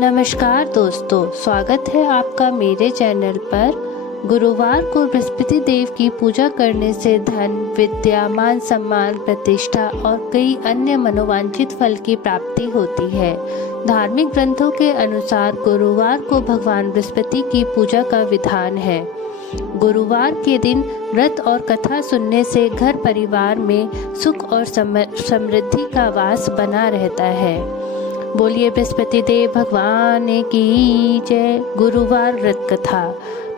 नमस्कार दोस्तों, स्वागत है आपका मेरे चैनल पर। गुरुवार को बृहस्पति देव की पूजा करने से धन, विद्या, मान सम्मान, प्रतिष्ठा और कई अन्य मनोवांछित फल की प्राप्ति होती है। धार्मिक ग्रंथों के अनुसार गुरुवार को भगवान बृहस्पति की पूजा का विधान है। गुरुवार के दिन व्रत और कथा सुनने से घर परिवार में सुख और समृद्धि का वास बना रहता है। बोलिए बृहस्पति देव भगवान की जय। गुरुवार व्रत कथा।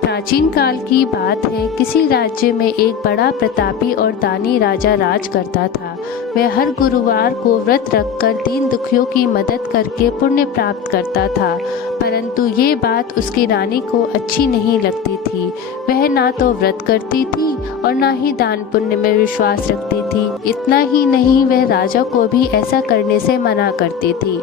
प्राचीन काल की बात है, किसी राज्य में एक बड़ा प्रतापी और दानी राजा राज करता था। वह हर गुरुवार को व्रत रखकर दीन दुखियों की मदद करके पुण्य प्राप्त करता था, परंतु ये बात उसकी रानी को अच्छी नहीं लगती थी। वह ना तो व्रत करती थी और ना ही दान पुण्य में विश्वास रखती थी। इतना ही नहीं, वह राजा को भी ऐसा करने से मना करती थी।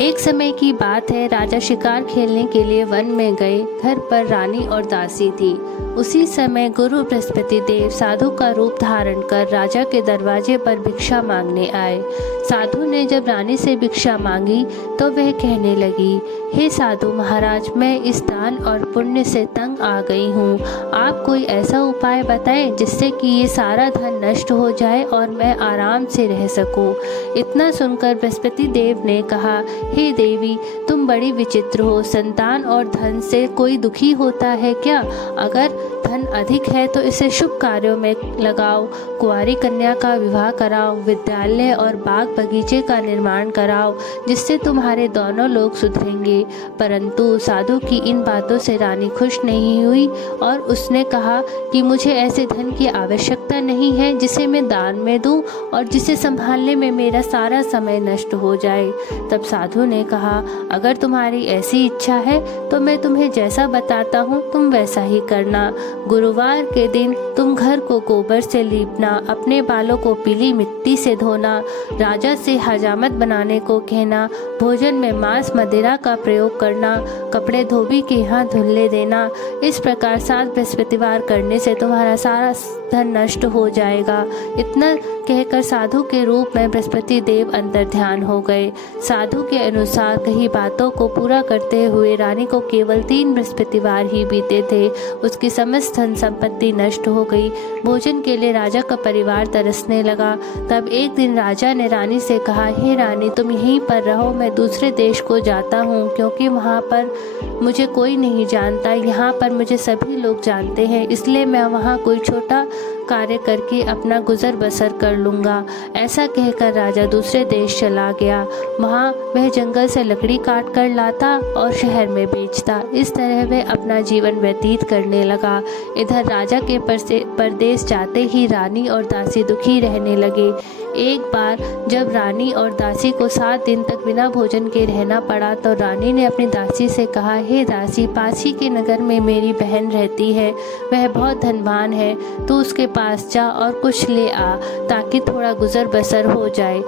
एक समय की बात है, राजा शिकार खेलने के लिए वन में गए। घर पर रानी और दासी थी। उसी समय गुरु बृहस्पति देव साधु का रूप धारण कर राजा के दरवाजे पर भिक्षा मांगने आए। साधु ने जब रानी से भिक्षा मांगी तो वह कहने लगी, हे साधु महाराज, मैं इस दान और पुण्य से तंग आ गई हूँ। आप कोई ऐसा उपाय बताएं जिससे कि ये सारा धन नष्ट हो जाए और मैं आराम से रह सकूं। इतना सुनकर बृहस्पति देव ने कहा, हे देवी, तुम बड़ी विचित्र हो। संतान और धन से कोई दुखी होता है क्या? अगर धन अधिक है तो इसे शुभ कार्यों में लगाओ। कुंवारी कन्या का विवाह कराओ, विद्यालय और बाग बगीचे का निर्माण कराओ, जिससे तुम्हारे दोनों लोग सुधरेंगे। परंतु साधु की इन बातों से रानी खुश नहीं हुई और उसने कहा कि मुझे ऐसे धन की आवश्यकता नहीं है जिसे मैं दान में दूं और जिसे संभालने में मेरा सारा समय नष्ट हो जाए। तब साधु ने कहा, अगर तुम्हारी ऐसी इच्छा है तो मैं तुम्हें जैसा बताता हूँ तुम वैसा ही करना। गुरुवार के दिन तुम घर को गोबर से लीपना, अपने बालों को पीली मिट्टी से धोना, राजा से हजामत बनाने को कहना, भोजन में मांस मदिरा का प्रयोग करना, कपड़े धोबी के यहाँ धुलने देना। इस प्रकार 7 बृहस्पतिवार करने से तुम्हारा सारा धन नष्ट हो जाएगा। इतना कहकर साधु के रूप में बृहस्पति देव अंतर ध्यान हो गए। साधु के अनुसार कही बातों को पूरा करते हुए रानी को केवल 3 बृहस्पतिवार ही बीते थे। उसकी समस्त धन संपत्ति नष्ट हो गई। भोजन के लिए राजा का परिवार तरसने लगा। तब एक दिन राजा ने रानी से कहा, हे रानी, तुम यहीं पर रहो, मैं दूसरे देश को जाता हूँ, क्योंकि वहाँ पर मुझे कोई नहीं जानता। यहाँ पर मुझे सभी लोग जानते हैं, इसलिए मैं वहाँ कोई छोटा कार्य करके अपना गुजर बसर कर लूँगा। ऐसा कहकर राजा दूसरे देश चला गया। वहाँ वह जंगल से लकड़ी काट कर लाता और शहर में बेचता। इस तरह वह अपना जीवन व्यतीत करने लगा। इधर राजा के परदेश जाते ही रानी और दासी दुखी रहने लगे। एक बार जब रानी और दासी को 7 दिन तक बिना भोजन के रहना पड़ा तो रानी ने अपनी दासी से कहा, हे दासी, पास ही के नगर में मेरी बहन रहती है। वह बहुत धनवान है, तू उसके पास जा और कुछ ले आ ताकि थोड़ा गुजर बसर हो जाए।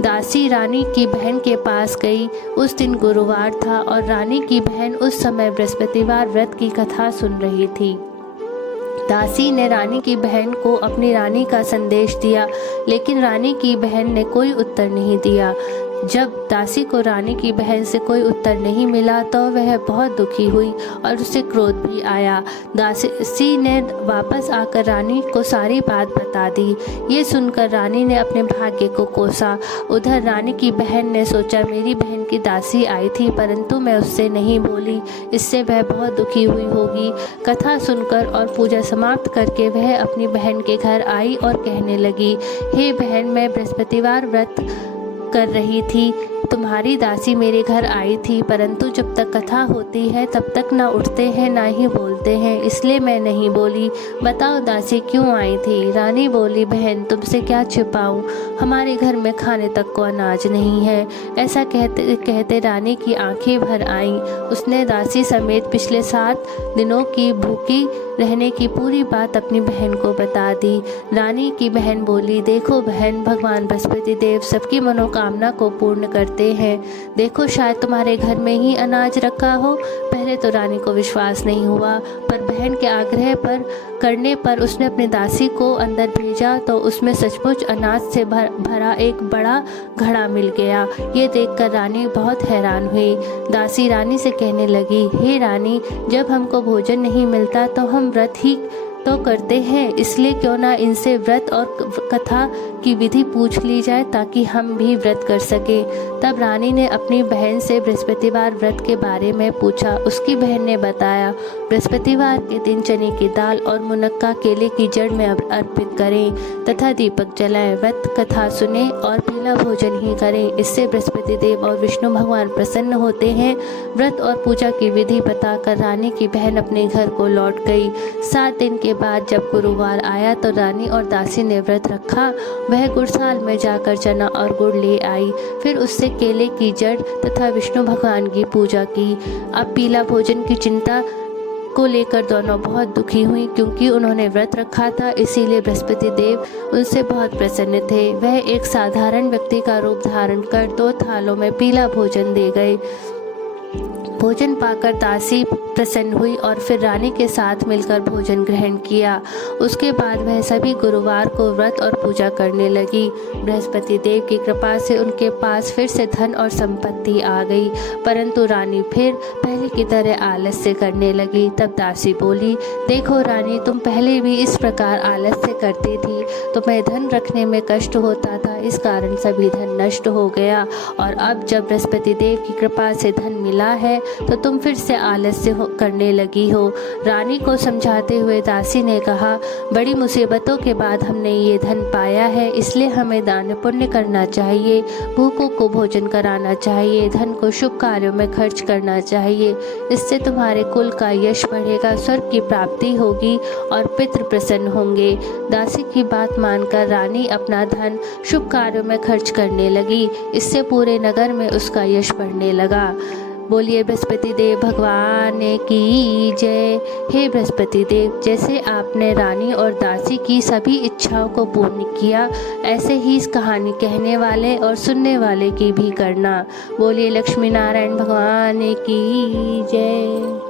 दासी रानी की बहन के पास गई। उस दिन गुरुवार था और रानी की बहन उस समय बृहस्पतिवार व्रत की कथा सुन रही थी। दासी ने रानी की बहन को अपनी रानी का संदेश दिया, लेकिन रानी की बहन ने कोई उत्तर नहीं दिया। जब दासी को रानी की बहन से कोई उत्तर नहीं मिला तो वह बहुत दुखी हुई और उसे क्रोध भी आया। दासी ने वापस आकर रानी को सारी बात बता दी। ये सुनकर रानी ने अपने भाग्य को कोसा। उधर रानी की बहन ने सोचा, मेरी बहन की दासी आई थी परंतु मैं उससे नहीं बोली, इससे वह बहुत दुखी हुई होगी। कथा सुनकर और पूजा समाप्त करके वह अपनी बहन के घर आई और कहने लगी, हे बहन, मैं बृहस्पतिवार व्रत कर रही थी। तुम्हारी दासी मेरे घर आई थी, परंतु जब तक कथा होती है तब तक ना उठते हैं ना ही बोलते हैं, इसलिए मैं नहीं बोली। बताओ दासी क्यों आई थी? रानी बोली, बहन, तुमसे क्या छिपाऊं, हमारे घर में खाने तक को अनाज नहीं है। ऐसा कहते कहते रानी की आंखें भर आईं। उसने दासी समेत पिछले 7 दिनों की भूखी रहने की पूरी बात अपनी बहन को बता दी। रानी की बहन बोली, देखो बहन, भगवान बृहस्पति देव सबकी मनोकामना को पूर्ण करते कहते हैं, देखो शायद तुम्हारे घर में ही अनाज रखा हो। पहले तो रानी को विश्वास नहीं हुआ, पर बहन के आग्रह करने पर उसने अपनी दासी को अंदर भेजा तो उसमें सचमुच अनाज से भरा एक बड़ा घड़ा मिल गया। ये देखकर रानी बहुत हैरान हुई। दासी रानी से कहने लगी, हे रानी, जब हमको भोजन नहीं मिलता तो हम व्रत ही तो करते हैं, इसलिए क्यों ना इनसे व्रत और कथा की विधि पूछ ली जाए ताकि हम भी व्रत कर सके। तब रानी ने अपनी बहन से बृहस्पतिवार व्रत के बारे में पूछा। उसकी बहन ने बताया, बृहस्पतिवार के दिन चने की दाल और मुनक्का केले की जड़ में अर्पित करें तथा दीपक जलाएं, व्रत कथा सुने और पीला भोजन ही करें। इससे बृहस्पति देव और विष्णु भगवान प्रसन्न होते हैं। व्रत और पूजा की विधि बताकर रानी की बहन अपने घर को लौट गई। 7 दिन के बाद जब गुरुवार आया तो रानी और दासी ने व्रत रखा। वह गुड़साल में जाकर चना और गुड़ ले आई, फिर उससे केले की जड़ तथा विष्णु भगवान की पूजा की। अब पीला भोजन की चिंता को लेकर दोनों बहुत दुखी हुई, क्योंकि उन्होंने व्रत रखा था, इसीलिए बृहस्पति देव उनसे बहुत प्रसन्न थे। वह एक साधारण व्यक्ति का रूप धारण कर 2 थालों में पीला भोजन दे गए। भोजन पाकर दासी प्रसन्न हुई और फिर रानी के साथ मिलकर भोजन ग्रहण किया। उसके बाद वह सभी गुरुवार को व्रत और पूजा करने लगी। बृहस्पति देव की कृपा से उनके पास फिर से धन और संपत्ति आ गई, परंतु रानी फिर पहले की तरह आलस्य करने लगी। तब दासी बोली, देखो रानी, तुम पहले भी इस प्रकार आलस्य करती थी, तुम्हें धन रखने में कष्ट होता था, इस कारण सभी धन नष्ट हो गया, और अब जब बृहस्पति देव की कृपा से धन मिला है तो तुम फिर से आलस्य करने लगी हो। रानी को समझाते हुए दासी ने कहा, बड़ी मुसीबतों के बाद हमने ये धन पाया है, इसलिए हमें दान पुण्य करना चाहिए, भूखों को भोजन कराना चाहिए, धन को शुभ कार्यों में खर्च करना चाहिए। इससे तुम्हारे कुल का यश बढ़ेगा, स्वर्ग की प्राप्ति होगी और पितृ प्रसन्न होंगे। दासी की बात मानकर रानी अपना धन शुभ कार्यों में खर्च करने लगी। इससे पूरे नगर में उसका यश बढ़ने लगा। बोलिए बृहस्पति देव भगवान की जय। हे बृहस्पति देव, जैसे आपने रानी और दासी की सभी इच्छाओं को पूर्ण किया, ऐसे ही इस कहानी कहने वाले और सुनने वाले की भी करना। बोलिए लक्ष्मी नारायण भगवान की जय।